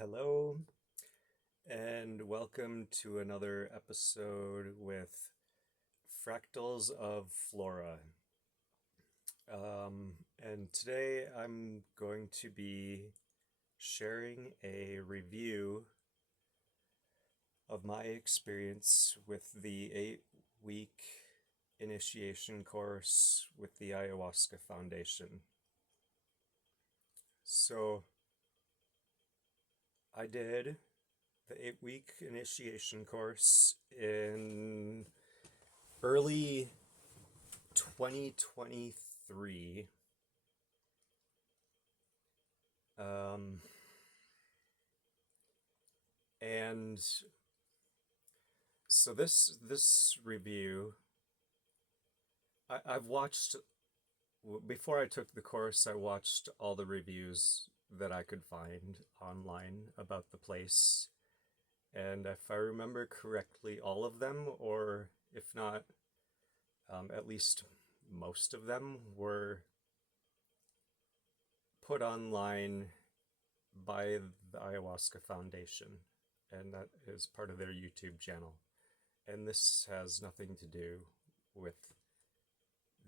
Hello, and welcome to another episode with Fractals of Flora. And today I'm going to be sharing a review of my experience with the 8-week initiation course with the Ayahuasca Foundation. So, I did the 8-week initiation course in early 2023. Um, and so this review, I've watched before I took the course. I watched all the reviews that I could find online about the place, and if I remember correctly, all of them, or if not, at least most of them, were put online by the Ayahuasca Foundation, and that is part of their YouTube channel. And this has nothing to do with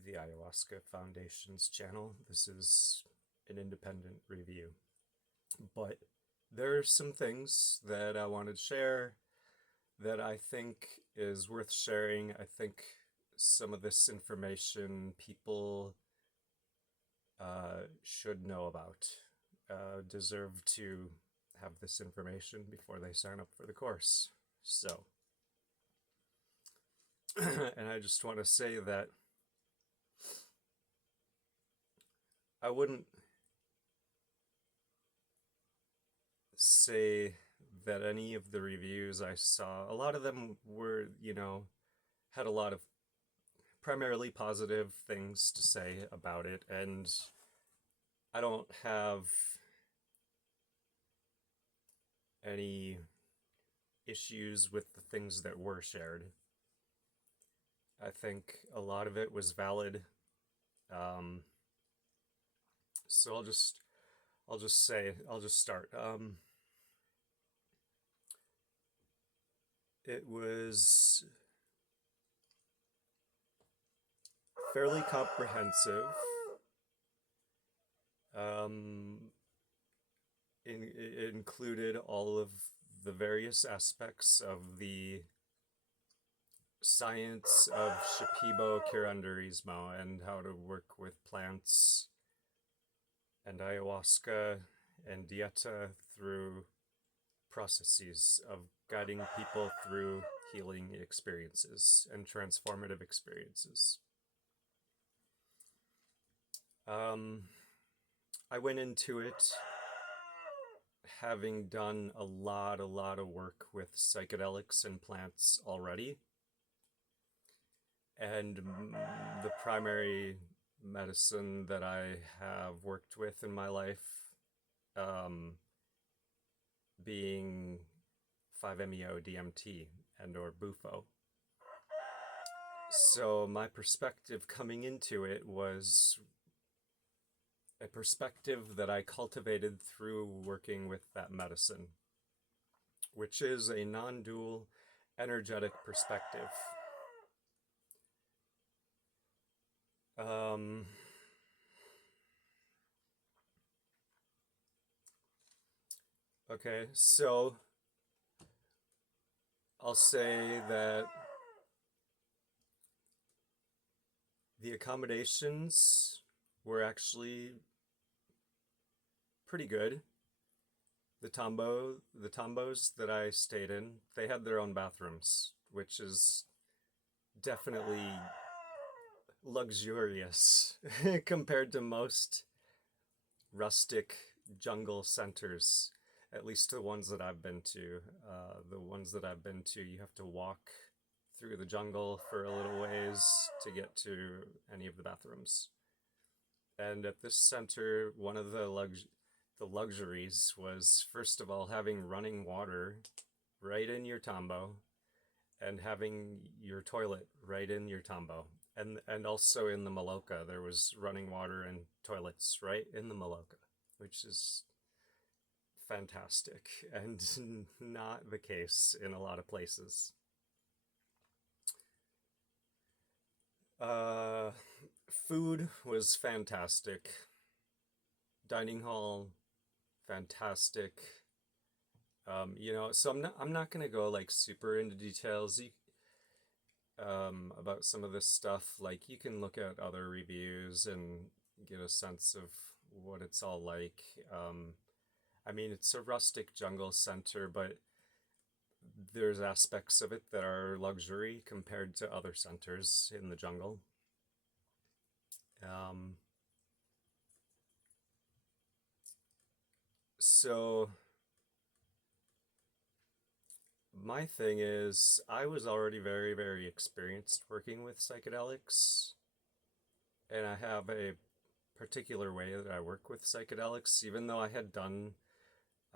the Ayahuasca Foundation's channel. This is an independent review. But there are some things that I wanted to share that I think is worth sharing. I think some of this information people should know about, deserve to have this information before they sign up for the course. So, and I just want to say that I wouldn't say that any of the reviews I saw, a lot of them were, had a lot of primarily positive things to say about it, and I don't have any issues with the things that were shared. I think a lot of it was valid. Um, so I'll just start. It was fairly comprehensive. It included all of the various aspects of the science of Shipibo curanderismo and how to work with plants and ayahuasca and dieta through processes of guiding people through healing experiences and transformative experiences. I went into it having done a lot of work with psychedelics and plants already. And the primary medicine that I have worked with in my life, being 5-MeO-DMT and or Bufo. So my perspective coming into it was a perspective that I cultivated through working with that medicine, which is a non-dual energetic perspective. Okay, so I'll say that the accommodations were actually pretty good. The Tombos that I stayed in, they had their own bathrooms, which is definitely luxurious compared to most rustic jungle centers, at least the ones that I've been to. The ones that I've been to, you have to walk through the jungle for a little ways to get to any of the bathrooms. And at this center, one of the luxuries was, first of all, having running water right in your tambo and having your toilet right in your tambo. And also in the Maloka, there was running water and toilets right in the Maloka, which is fantastic, and not the case in a lot of places. Uh, Food was fantastic. Dining hall, fantastic. So I'm not gonna go like super into details. About some of this stuff. Like you can look at other reviews and get a sense of what it's all like. I mean, it's a rustic jungle center, but there's aspects of it that are luxury compared to other centers in the jungle. Um, so my thing is, I was already very, very experienced working with psychedelics, and I have a particular way that I work with psychedelics, even though I had done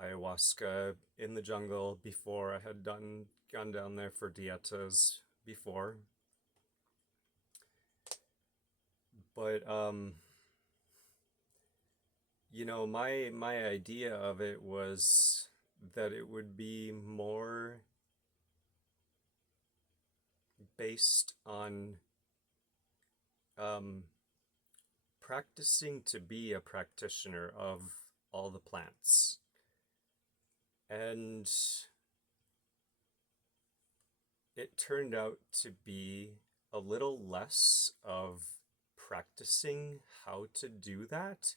ayahuasca in the jungle before. I had gone down there for dietas before, but my idea of it was that it would be more based on um, practicing to be a practitioner of all the plants. And it turned out to be a little less of practicing how to do that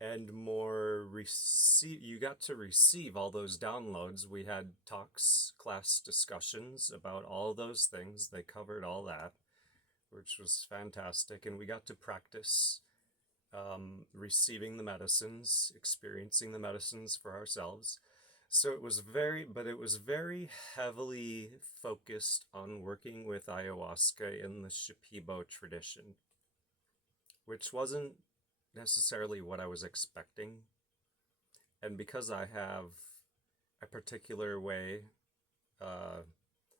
and more receive. You got to receive all those downloads. We had talks, class discussions about all those things. They covered all that, which was fantastic. And we got to practice receiving the medicines, experiencing the medicines for ourselves. So it was very heavily focused on working with ayahuasca in the Shipibo tradition, which wasn't necessarily what I was expecting. And because I have a particular way, uh,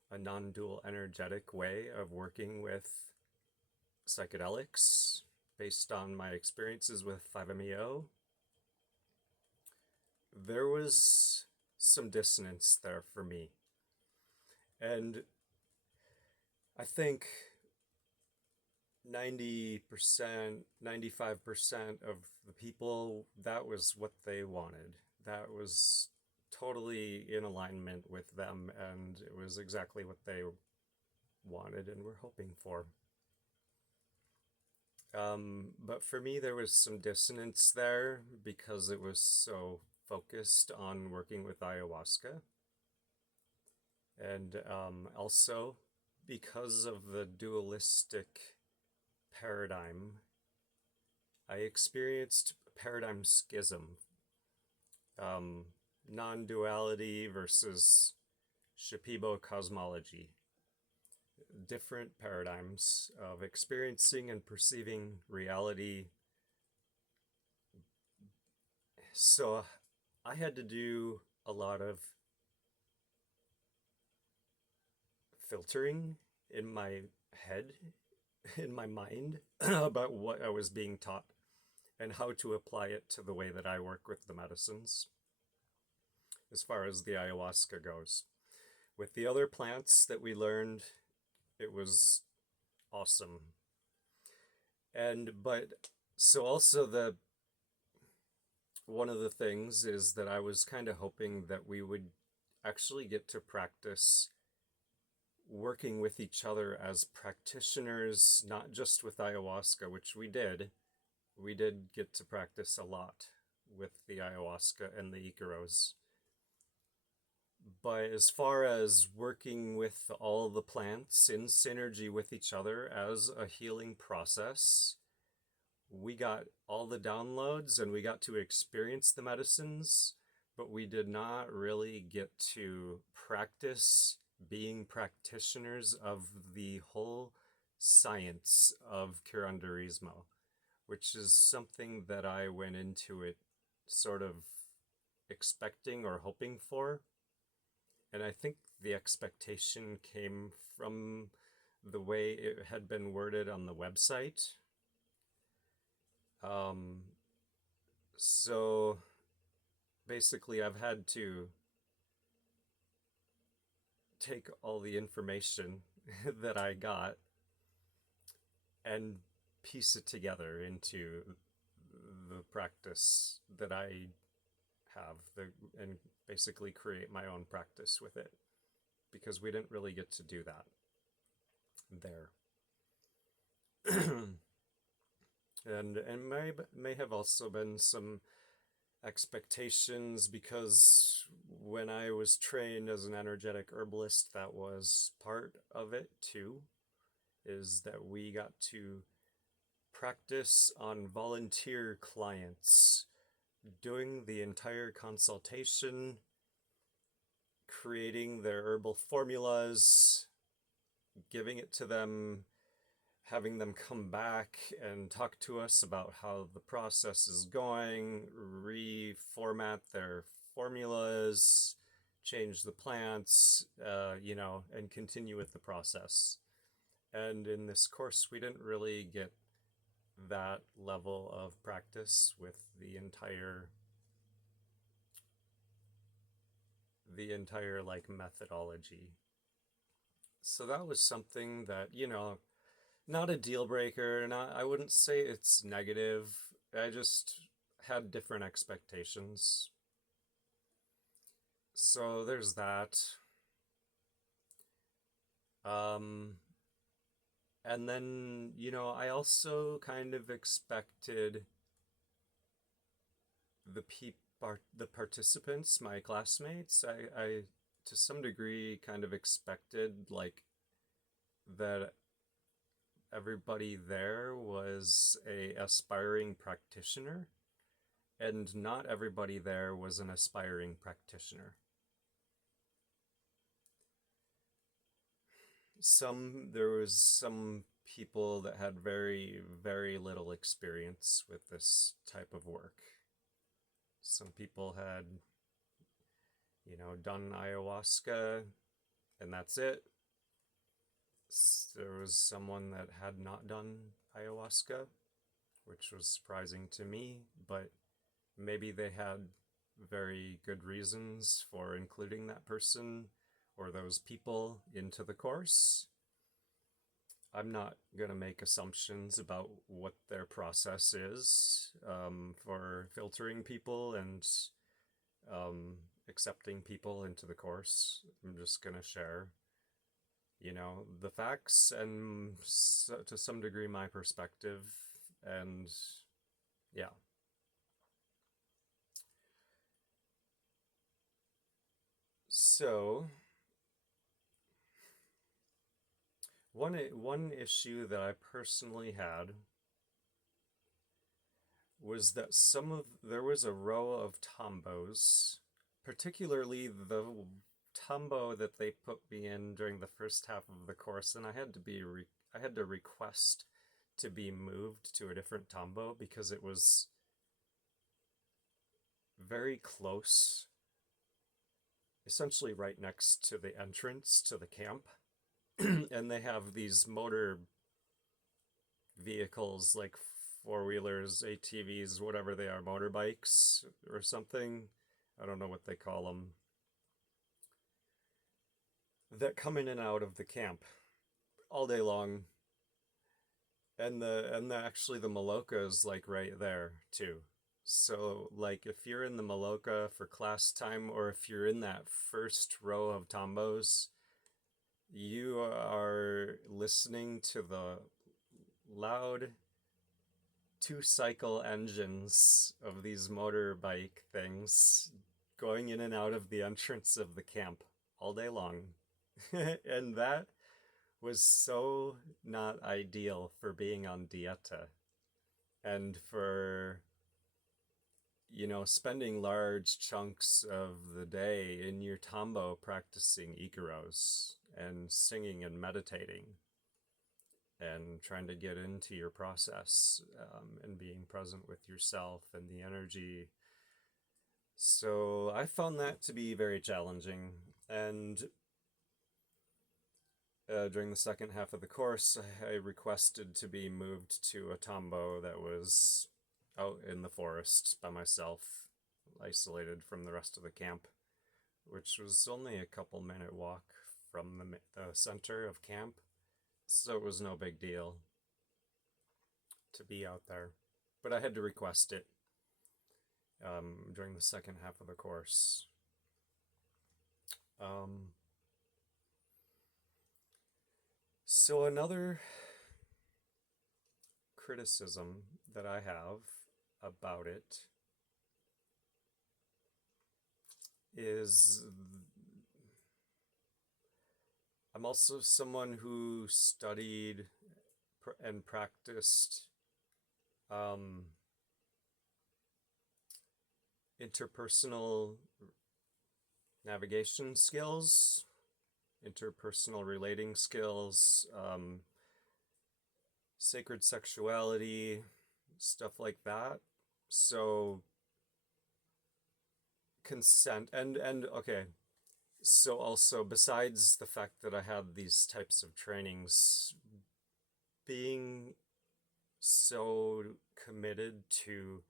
a non dual energetic way of working with psychedelics based on my experiences with 5-MeO, there was some dissonance there for me. And I think 90%, 95% of the people, that was what they wanted. That was totally in alignment with them, and it was exactly what they wanted and were hoping for. But for me, there was some dissonance there because it was so focused on working with ayahuasca. And also because of the dualistic paradigm, I experienced paradigm schism, um, non duality versus Shipibo cosmology, different paradigms of experiencing and perceiving reality. So I had to do a lot of filtering in my head, in my mind, about what I was being taught and how to apply it to the way that I work with the medicines, as far as the ayahuasca goes. With the other plants that we learned, it was awesome. But so also the one of the things is that I was kind of hoping that we would actually get to practice working with each other as practitioners, not just with ayahuasca, which we did. We did get to practice a lot with the ayahuasca and the Icaros. But as far as working with all the plants in synergy with each other as a healing process, we got all the downloads and we got to experience the medicines, but we did not really get to practice being practitioners of the whole science of curanderismo, which is something that I went into it sort of expecting or hoping for. And I think the expectation came from the way it had been worded on the website. So basically I've had to take all the information that I got and piece it together into the practice that I have, and basically create my own practice with it, because we didn't really get to do that there. And may have also been some expectations, because when I was trained as an energetic herbalist, that was part of it too, is that we got to practice on volunteer clients, doing the entire consultation, creating their herbal formulas, giving it to them, having them come back and talk to us about how the process is going, reformat their formulas, change the plants, and continue with the process. And in this course, we didn't really get that level of practice with the entire like methodology. So that was something that, not a deal breaker. I wouldn't say it's negative. I just had different expectations. So there's that. And then, I also kind of expected the participants, my classmates, I to some degree kind of expected like that everybody there was a aspiring practitioner, and not everybody there was an aspiring practitioner. There was some people that had very, very little experience with this type of work. Some people had, done ayahuasca, and that's it. There was someone that had not done ayahuasca, which was surprising to me, but maybe they had very good reasons for including that person or those people into the course. I'm not going to make assumptions about what their process is for filtering people and accepting people into the course. I'm just going to share, the facts and to some degree my perspective, and yeah. So one issue that I personally had was that there was a row of tombos, particularly the tombo that they put me in during the first half of the course, and I had to request to be moved to a different tombo because it was very close, essentially right next to the entrance to the camp. And they have these motor vehicles, like four-wheelers, ATVs, whatever they are, motorbikes or something. I don't know what they call them, that come in and out of the camp all day long. And actually the Maloka is like right there too. So like if you're in the Maloka for class time, or if you're in that first row of tombos, you are listening to the loud two-cycle engines of these motorbike things going in and out of the entrance of the camp all day long. And that was so not ideal for being on dieta and for, spending large chunks of the day in your tambo practicing Icaros and singing and meditating and trying to get into your process, and being present with yourself and the energy. So I found that to be very challenging. And during the second half of the course, I requested to be moved to a tambo that was out in the forest by myself, isolated from the rest of the camp, which was only a couple-minute walk from the center of camp, so it was no big deal to be out there. But I had to request it during the second half of the course. So another criticism that I have about it is I'm also someone who studied and practiced interpersonal navigation skills, interpersonal relating skills, sacred sexuality, stuff like that. So consent and okay. So also, besides the fact that I had these types of trainings, being so committed to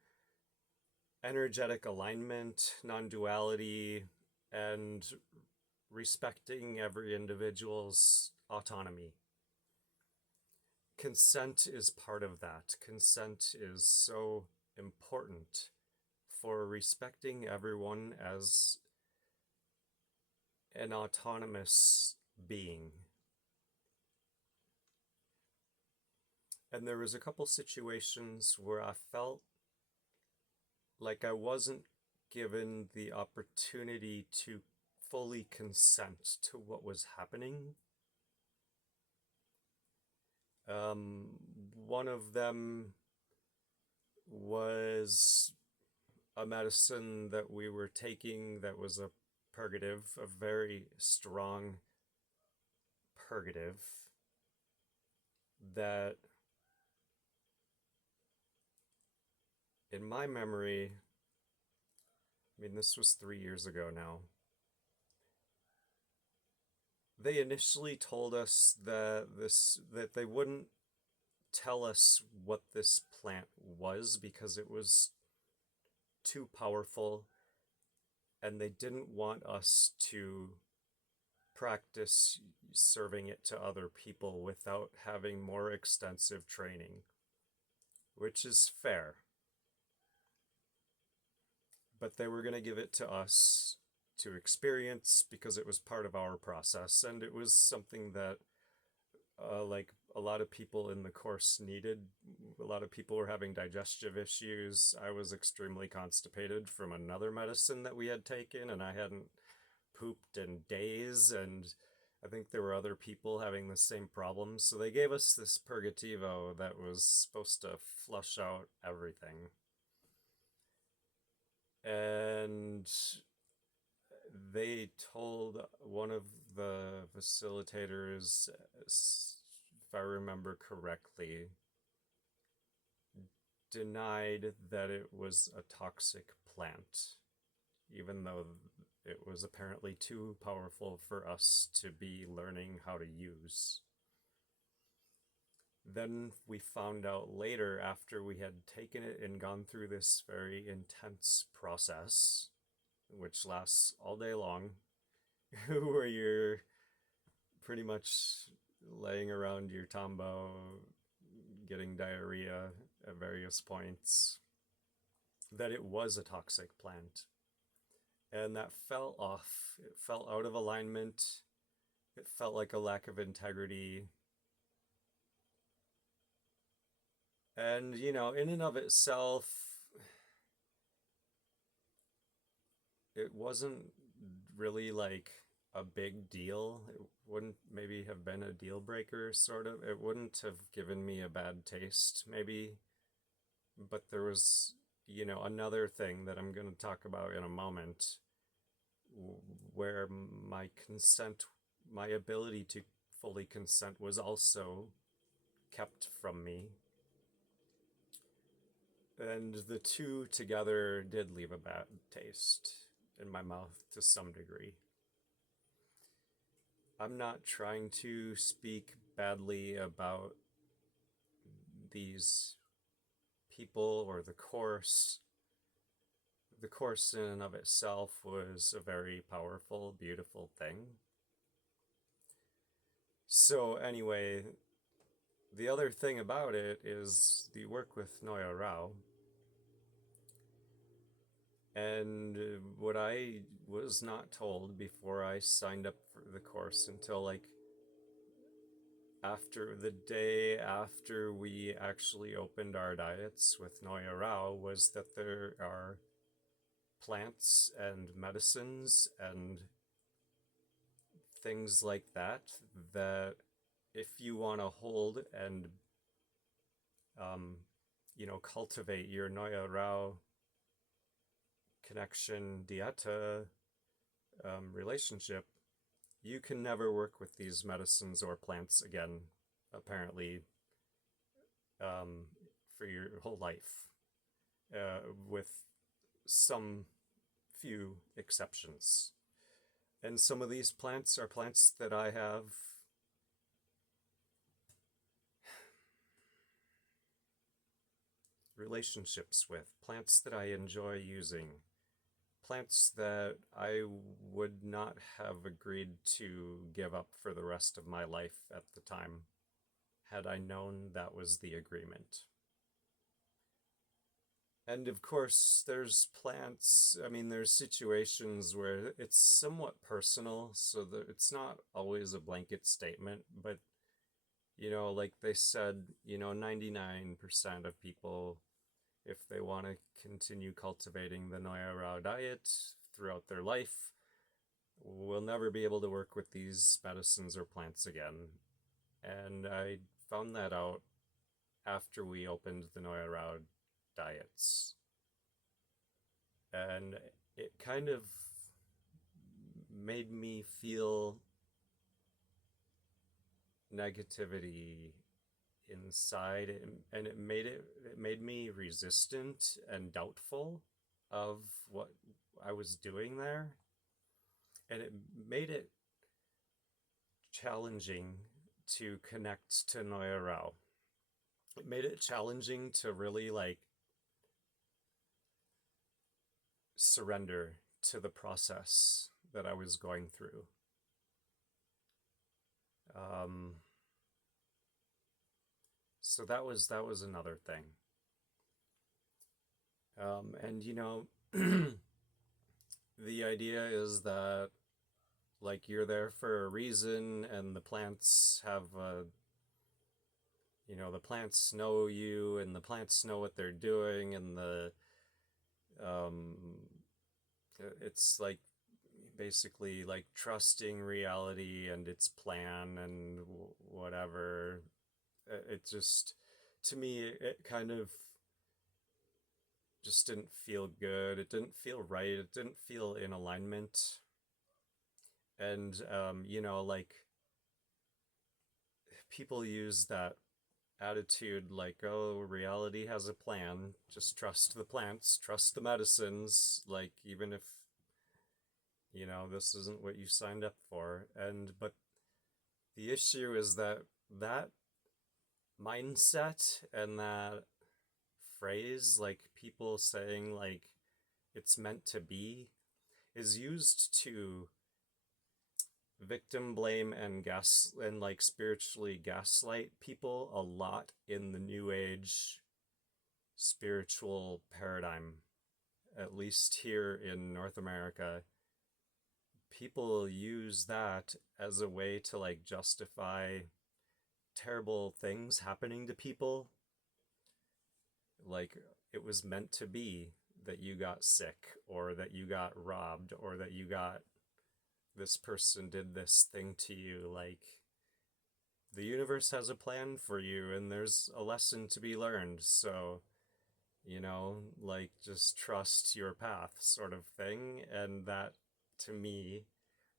energetic alignment, non-duality, and respecting every individual's autonomy. Consent is part of that. Consent is so important for respecting everyone as an autonomous being. And there was a couple situations where I felt like I wasn't given the opportunity to fully consent to what was happening. One of them was a medicine that we were taking that was a purgative, a very strong purgative that, in my memory, I mean, this was 3 years ago now. They initially told us that they wouldn't tell us what this plant was because it was too powerful, and they didn't want us to practice serving it to other people without having more extensive training, which is fair. But they were going to give it to us to experience because it was part of our process, and it was something that like a lot of people in the course needed. A lot of people were having digestive issues. I was extremely constipated from another medicine that we had taken, and I hadn't pooped in days, and I think there were other people having the same problems. So they gave us this purgativo that was supposed to flush out everything. And they told one of the facilitators, if I remember correctly, denied that it was a toxic plant, even though it was apparently too powerful for us to be learning how to use. Then we found out later, after we had taken it and gone through this very intense process, which lasts all day long, where you're pretty much laying around your tambo, getting diarrhea at various points, that it was a toxic plant. And that fell off. It fell out of alignment. It felt like a lack of integrity. And, you know, in and of itself, it wasn't really like a big deal. It wouldn't maybe have been a deal breaker, sort of. It wouldn't have given me a bad taste, maybe. But there was, you know, another thing that I'm going to talk about in a moment where my consent, my ability to fully consent was also kept from me. And the two together did leave a bad taste in my mouth to some degree. I'm not trying to speak badly about these people or the course, the course in and of itself was a very powerful, beautiful thing. So anyway, the other thing about it is the work with Noya Rao. And what I was not told before I signed up for the course until like after the day after we actually opened our diets with Noya Rao was that there are plants and medicines and things like that that if you want to hold and um, cultivate your Noya Rao connection dieta relationship, you can never work with these medicines or plants again, apparently, um, for your whole life, with some few exceptions. And some of these plants are plants that I have relationships with, plants that I enjoy using, plants that I would not have agreed to give up for the rest of my life at the time, had I known that was the agreement. And of course, there's plants, I mean, there's situations where it's somewhat personal, so that it's not always a blanket statement, but, like they said, 99% of people, if they want to continue cultivating the Noya Rao diet throughout their life, will never be able to work with these medicines or plants again. And I found that out after we opened the Noya Rao diets. And it kind of made me feel negativity inside, and it made me resistant and doubtful of what I was doing there, and it made it challenging to connect to Noya Rao. It made it challenging to really like surrender to the process that I was going through. So that was another thing. And the idea is that like you're there for a reason, and the plants have the plants know you, and the plants know what they're doing, and um, it's like basically like trusting reality and its plan and whatever. It just, to me, it kind of just didn't feel good. It didn't feel right. It didn't feel in alignment. And, like people use that attitude like, oh, reality has a plan. Just trust the plants, trust the medicines. Like, even if, this isn't what you signed up for. But the issue is that mindset and that phrase, like people saying like it's meant to be, is used to victim blame and like spiritually gaslight people a lot in the new age spiritual paradigm. At least here in North America, people use that as a way to like justify terrible things happening to people. Like it was meant to be that you got sick, or that you got robbed, or that this person did this thing to you. Like the universe has a plan for you, and there's a lesson to be learned. So, like just trust your path, sort of thing. And that, to me,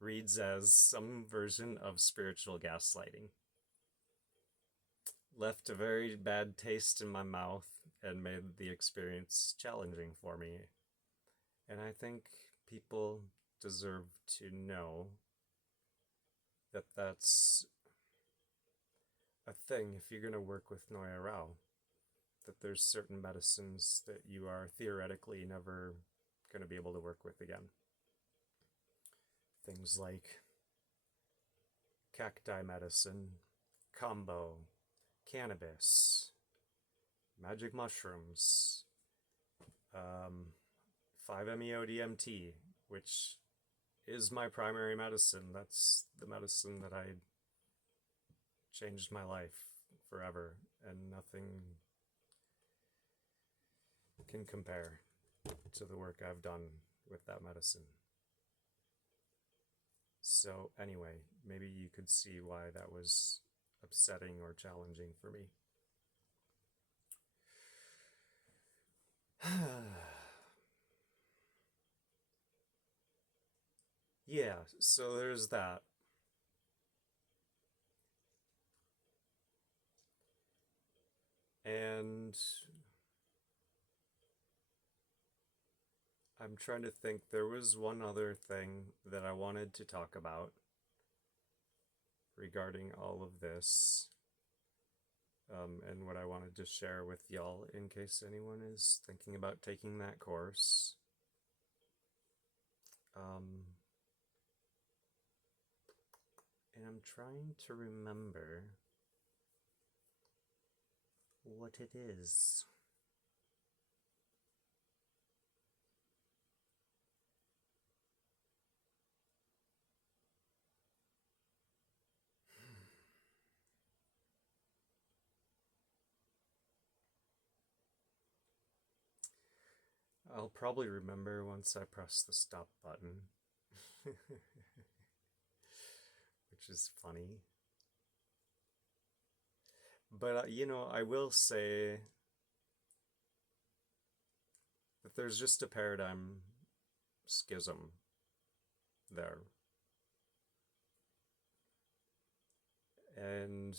reads as some version of spiritual gaslighting. Left a very bad taste in my mouth and made the experience challenging for me. And I think people deserve to know that that's a thing if you're going to work with Noya Rao, that there's certain medicines that you are theoretically never going to be able to work with again. Things like cacti medicine, combo, cannabis, magic mushrooms, 5-MeO-DMT, which is my primary medicine. That's the medicine that I changed my life forever, and nothing can compare to the work I've done with that medicine. So anyway, maybe you could see why that was upsetting or challenging for me. Yeah, so there's that. And I'm trying to think, there was one other thing that I wanted to talk about regarding all of this, and what I wanted to share with y'all in case anyone is thinking about taking that course. And I'm trying to remember what it is. I'll probably remember once I press the stop button. Which is funny. But, I will say that there's just a paradigm schism there. And,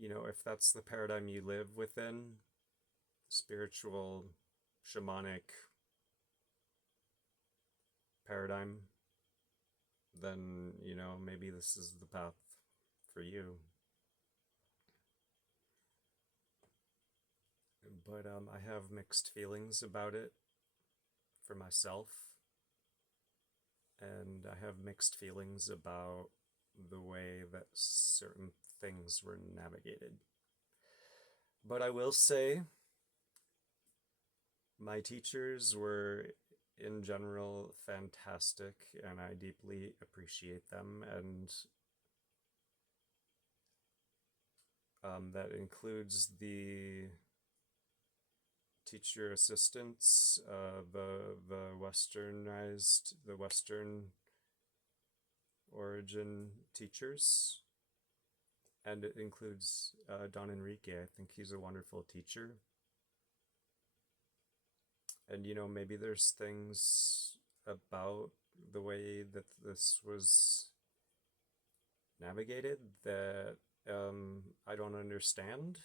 if that's the paradigm you live within, spiritual, shamanic paradigm, then, maybe this is the path for you. But I have mixed feelings about it for myself, and I have mixed feelings about the way that certain things were navigated. But I will say, my teachers were in general fantastic, and I deeply appreciate them, and that includes the teacher assistants, the Western origin teachers, and it includes Don Enrique. I think he's a wonderful teacher. And maybe there's things about the way that this was navigated that I don't understand,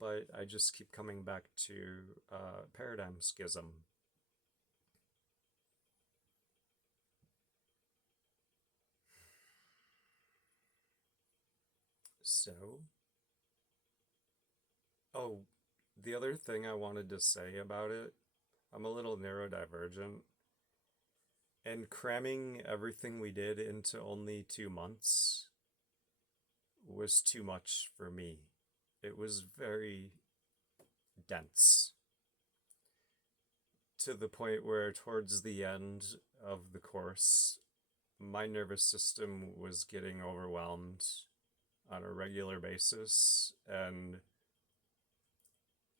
but I just keep coming back to paradigm schism. So, oh, the other thing I wanted to say about it, I'm a little neurodivergent, and cramming everything we did into only 2 months was too much for me. It was very dense, to the point where towards the end of the course, my nervous system was getting overwhelmed on a regular basis, and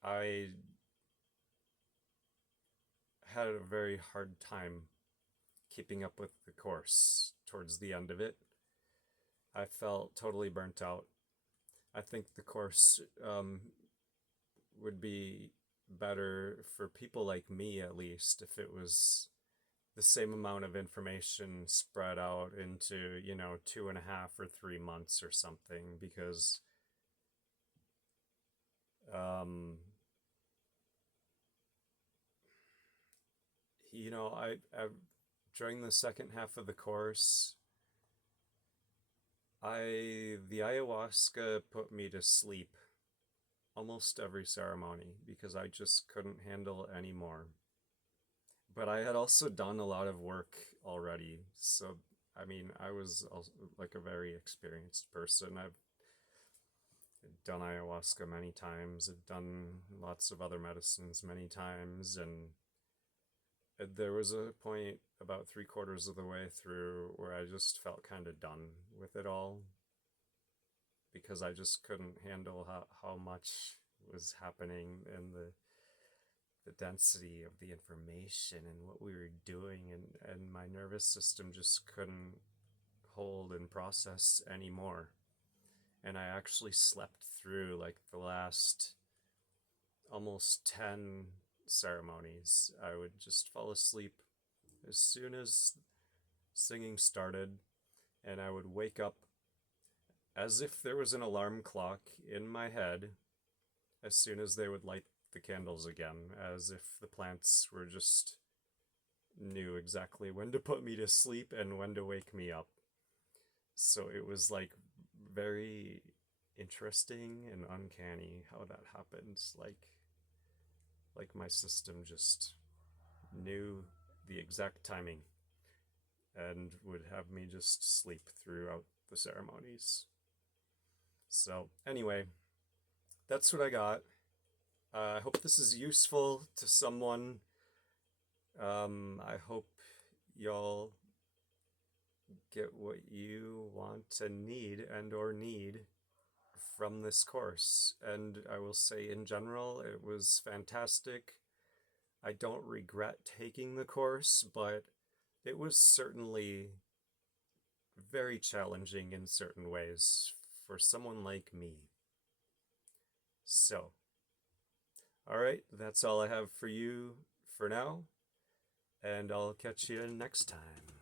I had a very hard time keeping up with the course towards the end of it. I felt totally burnt out. I think the course would be better for people like me, at least, if it was the same amount of information spread out into 2.5 or 3 months or something, because I during the second half of the course, the ayahuasca put me to sleep almost every ceremony because I just couldn't handle any more. But I had also done a lot of work already, so I mean, I was also like a very experienced person. I've done ayahuasca many times, I've done lots of other medicines many times, and there was a point about 3/4 of the way through where I just felt kind of done with it all because I just couldn't handle how much was happening and the density of the information and what we were doing, and my nervous system just couldn't hold and process anymore. And I actually slept through like the last almost 10 ceremonies. I would just fall asleep as soon as singing started, and I would wake up as if there was an alarm clock in my head as soon as they would light the candles again, as if the plants were just knew exactly when to put me to sleep and when to wake me up. So it was like very interesting and uncanny how that happened. Like my system just knew the exact timing and would have me just sleep throughout the ceremonies. So anyway, that's what I got. I hope this is useful to someone. I hope y'all get what you want and need from this course. And I will say in general, it was fantastic. I don't regret taking the course, but it was certainly very challenging in certain ways for someone like me. So, all right, that's all I have for you for now, and I'll catch you next time.